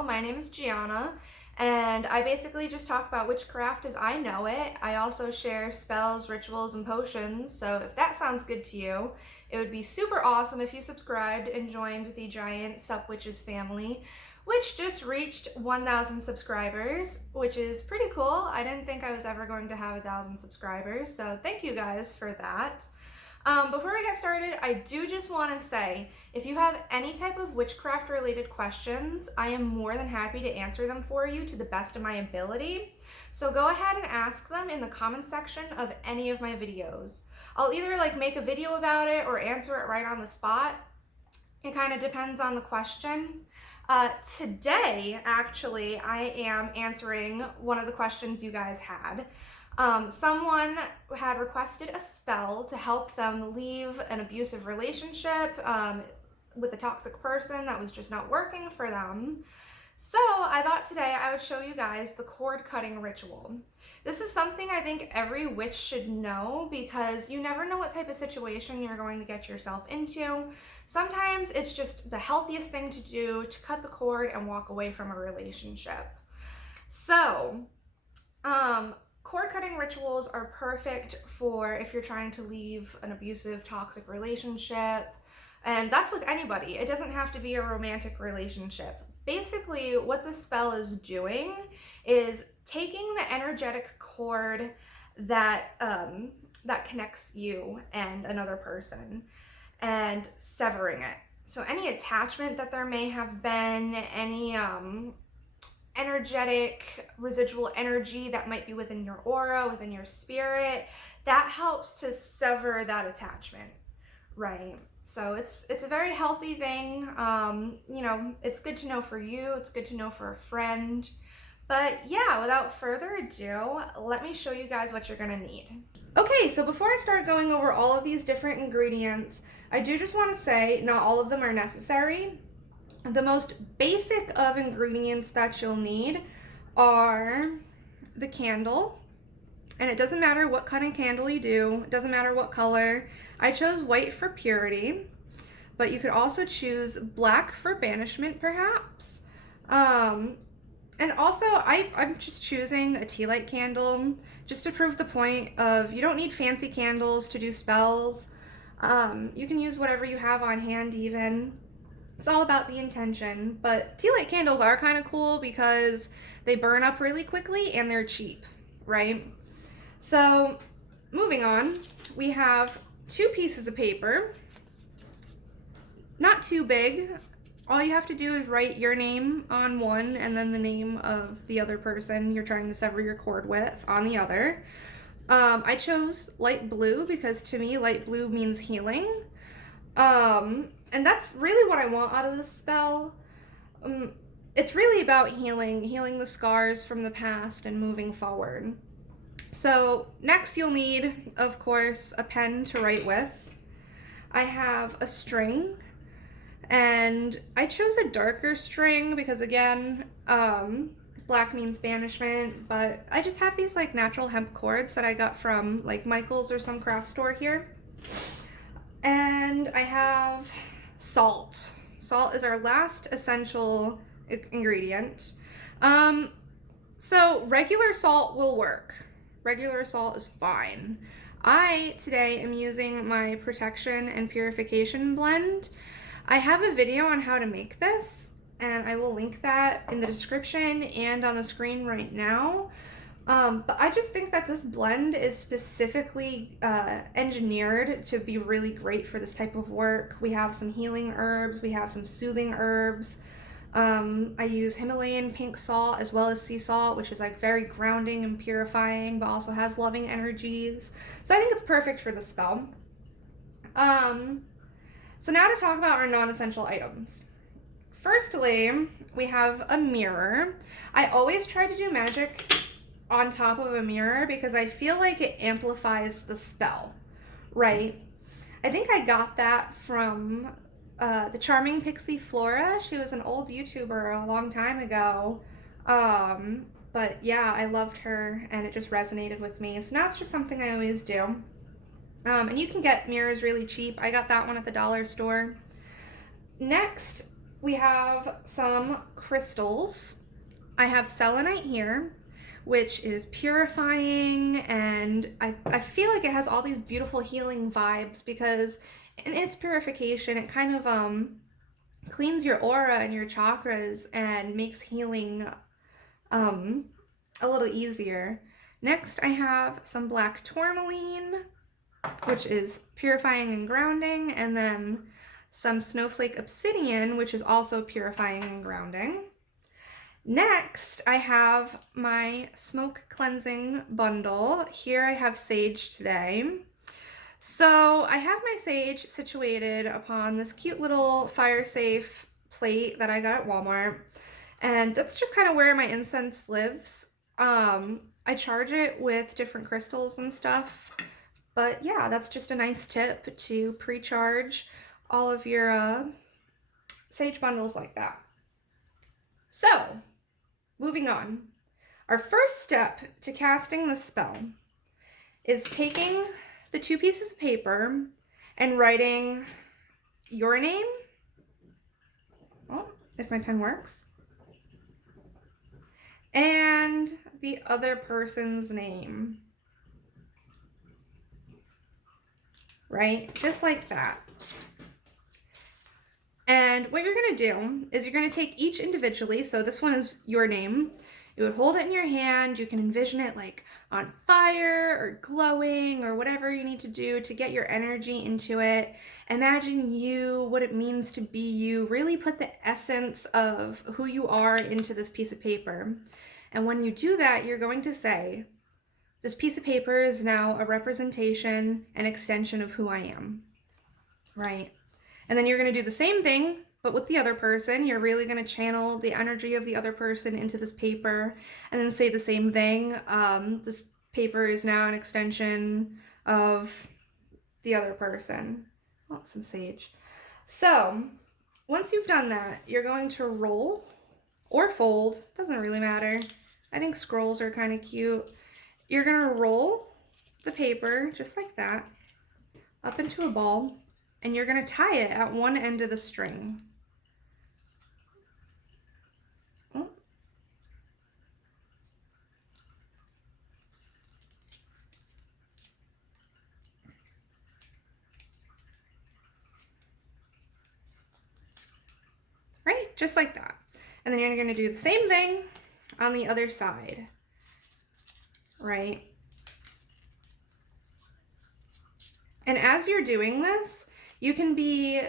channel. My name is Gianna, and I basically just talk about witchcraft as I know it. I also share spells, rituals, and potions, so if that sounds good to you, it would be super awesome if you subscribed and joined the giant Sup Witches family, which just reached 1,000 subscribers, which is pretty cool. I didn't think I was ever going to have 1,000 subscribers, so thank you guys for that. Before we get started, I do just want to say, if you have any type of witchcraft related questions, I am more than happy to answer them for you to the best of my ability. So go ahead and ask them in the comment section of any of my videos. I'll either make a video about it or answer it right on the spot. It kind of depends on the question. Today, actually, I am answering one of the questions you guys had. Someone had requested a spell to help them leave an abusive relationship with a toxic person that was just not working for them. So I thought today I would show you guys the cord cutting ritual. This is something I think every witch should know because you never know what type of situation you're going to get yourself into. Sometimes it's just the healthiest thing to do to cut the cord and walk away from a relationship. So, cord cutting rituals are perfect for if you're trying to leave an abusive, toxic relationship. And that's with anybody. It doesn't have to be a romantic relationship. Basically, what this spell is doing is taking the energetic cord that connects you and another person and severing it. So any attachment that there may have been, any energetic residual energy that might be within your aura, within your spirit, that helps to sever that attachment, right? So it's a very healthy thing. It's good to know for you, it's good to know for a friend. But yeah, without further ado, let me show you guys what you're gonna need. Okay, so before I start going over all of these different ingredients, I do just want to say not all of them are necessary. The most basic of ingredients that you'll need are the candle, and it doesn't matter what kind of candle you do, it doesn't matter what color. I chose white for purity, but you could also choose black for banishment perhaps. And also I'm just choosing a tea light candle just to prove the point of you don't need fancy candles to do spells. You can use whatever you have on hand even. It's all about the intention, but tea light candles are kind of cool because they burn up really quickly and they're cheap, right? So moving on, we have 2 pieces of paper, not too big. All you have to do is write your name on one and then the name of the other person you're trying to sever your cord with on the other. I chose light blue because to me light blue means healing. And that's really what I want out of this spell. It's really about healing the scars from the past and moving forward. So next you'll need, of course, a pen to write with. I have a string, and I chose a darker string because again, black means banishment, but I just have these natural hemp cords that I got from Michael's or some craft store here. And I have salt. Salt is our last essential ingredient. So regular salt will work. Regular salt is fine. I today am using my protection and purification blend. I have a video on how to make this, and I will link that in the description and on the screen right now. But I just think that this blend is specifically engineered to be really great for this type of work. We have some healing herbs, we have some soothing herbs. I use Himalayan pink salt as well as sea salt, which is very grounding and purifying, but also has loving energies. So I think it's perfect for the spell. So now to talk about our non-essential items. Firstly, we have a mirror. I always try to do magic on top of a mirror because I feel like it amplifies the spell, right? I think I got that from the charming pixie Flora. She was an old YouTuber a long time ago. But yeah, I loved her and it just resonated with me. So now it's just something I always do. And you can get mirrors really cheap. I got that one at the dollar store. Next, we have some crystals. I have selenite here, which is purifying, and I feel like it has all these beautiful healing vibes because in its purification, it kind of cleans your aura and your chakras and makes healing a little easier. Next, I have some black tourmaline, which is purifying and grounding, and then some snowflake obsidian, which is also purifying and grounding. Next, I have my smoke cleansing bundle. Here I have sage today. So I have my sage situated upon this cute little fire safe plate that I got at Walmart. And that's just kind of where my incense lives. I charge it with different crystals and stuff. But yeah, that's just a nice tip to pre-charge all of your sage bundles like that. So, moving on. Our first step to casting the spell is taking the 2 pieces of paper and writing your name. Oh, if my pen works. And the other person's name. Right? Just like that. And what you're going to do is you're going to take each individually. So this one is your name. You would hold it in your hand. You can envision it like on fire or glowing or whatever you need to do to get your energy into it. Imagine you, what it means to be you. Really put the essence of who you are into this piece of paper. And when you do that, you're going to say, this piece of paper is now a representation and extension of who I am. Right? And then you're going to do the same thing, but with the other person. You're really going to channel the energy of the other person into this paper and then say the same thing. This paper is now an extension of the other person. Oh, some sage. So once you've done that, you're going to roll or fold. Doesn't really matter. I think scrolls are kind of cute. You're going to roll the paper just like that up into a ball. And you're going to tie it at one end of the string. Oh. Right? Just like that. And then you're going to do the same thing on the other side. Right? And as you're doing this, you can be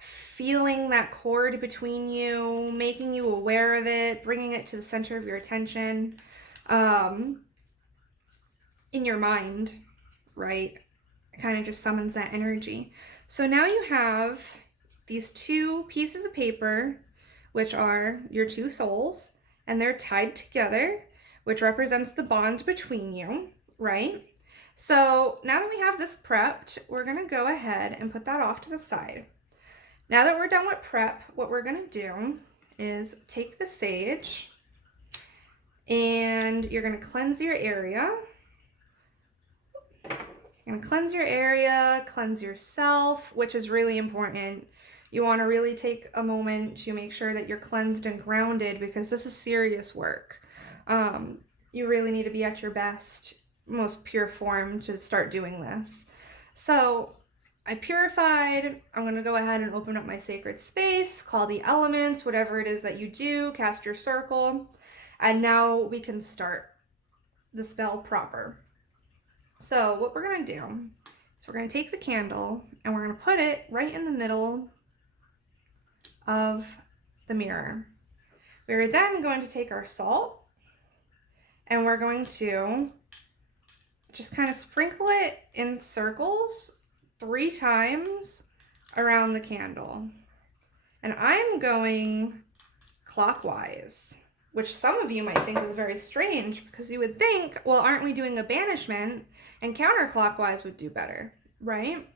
feeling that cord between you, making you aware of it, bringing it to the center of your attention in your mind, right? It kind of just summons that energy. So now you have these 2 pieces of paper, which are your 2 souls, and they're tied together, which represents the bond between you, right? So now that we have this prepped, we're going to go ahead and put that off to the side. Now that we're done with prep, what we're going to do is take the sage and you're going to cleanse your area. You're going to cleanse your area, cleanse yourself, which is really important. You want to really take a moment to make sure that you're cleansed and grounded because this is serious work. You really need to be at your best, most pure form to start doing this. So I purified. I'm going to go ahead and open up my sacred space, call the elements, whatever it is that you do, cast your circle, and now we can start the spell proper. So what we're going to do is we're going to take the candle and we're going to put it right in the middle of the mirror. We're then going to take our salt and we're going to just kind of sprinkle it in circles 3 times around the candle. And I'm going clockwise, which some of you might think is very strange because you would think, well, aren't we doing a banishment and counterclockwise would do better, right?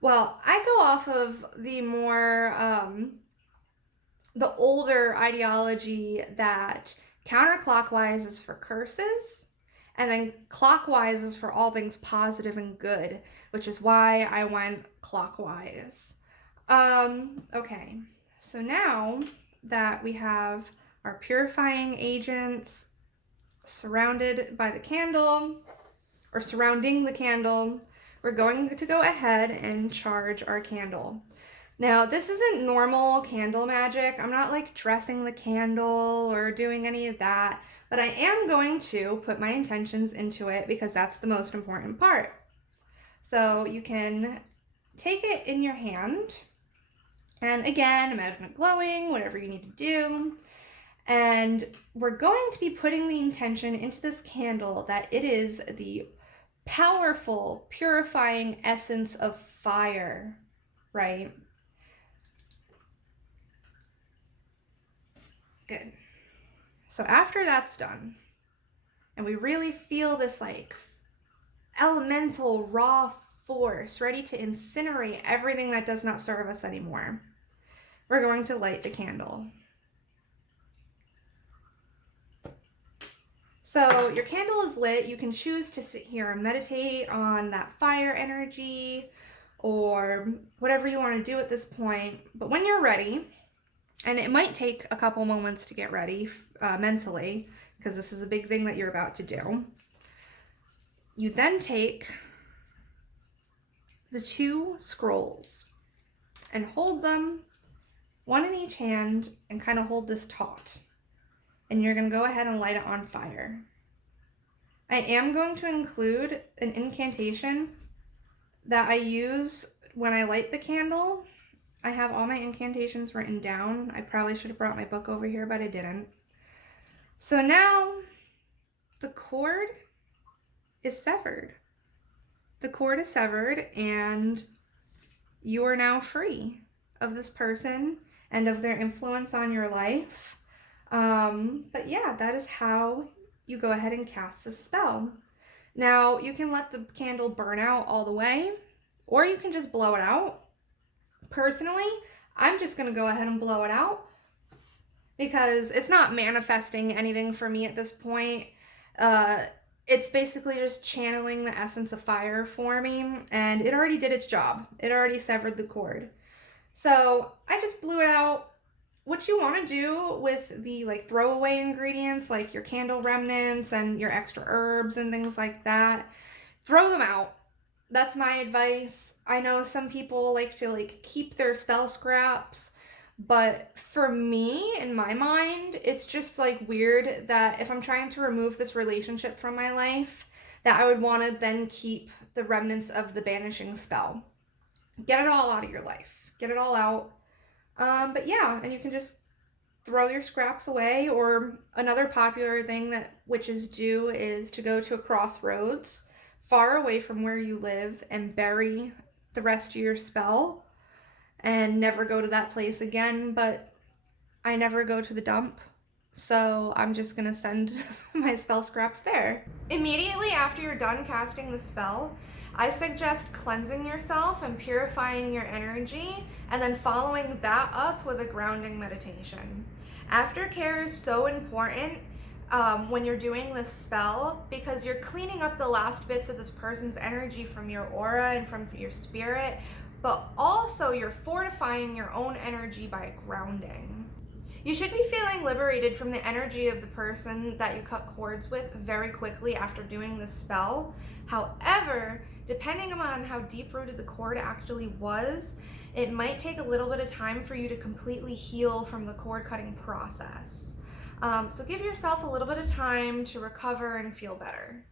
Well, I go off of the more, the older ideology that counterclockwise is for curses and then clockwise is for all things positive and good, which is why I went clockwise. Okay, So now that we have our purifying agents surrounded by the candle, or surrounding the candle, we're going to go ahead and charge our candle. Now, this isn't normal candle magic. I'm not like dressing the candle or doing any of that, but I am going to put my intentions into it because that's the most important part. So you can take it in your hand, and again, imagine it glowing, whatever you need to do. And we're going to be putting the intention into this candle that it is the powerful, purifying essence of fire, right? Good. So after that's done, and we really feel this like elemental raw force ready to incinerate everything that does not serve us anymore, we're going to light the candle. So your candle is lit. You can choose to sit here and meditate on that fire energy or whatever you want to do at this point. But when you're ready, and it might take a couple moments to get ready mentally, because this is a big thing that you're about to do, you then take the 2 scrolls and hold them, one in each hand, and kind of hold this taut. And you're going to go ahead and light it on fire. I am going to include an incantation that I use when I light the candle. I have all my incantations written down. I probably should have brought my book over here, but I didn't. So now the cord is severed. The cord is severed, and you are now free of this person and of their influence on your life. But yeah, that is how you go ahead and cast the spell. Now, you can let the candle burn out all the way, or you can just blow it out. Personally, I'm just going to go ahead and blow it out because it's not manifesting anything for me at this point. It's basically just channeling the essence of fire for me, and it already did its job. It already severed the cord. So I just blew it out. What you want to do with the like throwaway ingredients, like your candle remnants and your extra herbs and things like that, throw them out. That's my advice. I know some people like to like keep their spell scraps, but for me, in my mind, it's just like weird that if I'm trying to remove this relationship from my life, that I would want to then keep the remnants of the banishing spell. Get it all out of your life. Get it all out. But yeah, and you can just throw your scraps away, or another popular thing that witches do is to go to a crossroads far away from where you live and bury the rest of your spell and never go to that place again. But I never go to the dump, so I'm just gonna send my spell scraps there. Immediately after you're done casting the spell, I suggest cleansing yourself and purifying your energy, and then following that up with a grounding meditation. Aftercare is so important when you're doing this spell, because you're cleaning up the last bits of this person's energy from your aura and from your spirit, but also you're fortifying your own energy by grounding. You should be feeling liberated from the energy of the person that you cut cords with very quickly after doing this spell. However, depending on how deep-rooted the cord actually was, it might take a little bit of time for you to completely heal from the cord cutting process. So give yourself a little bit of time to recover and feel better.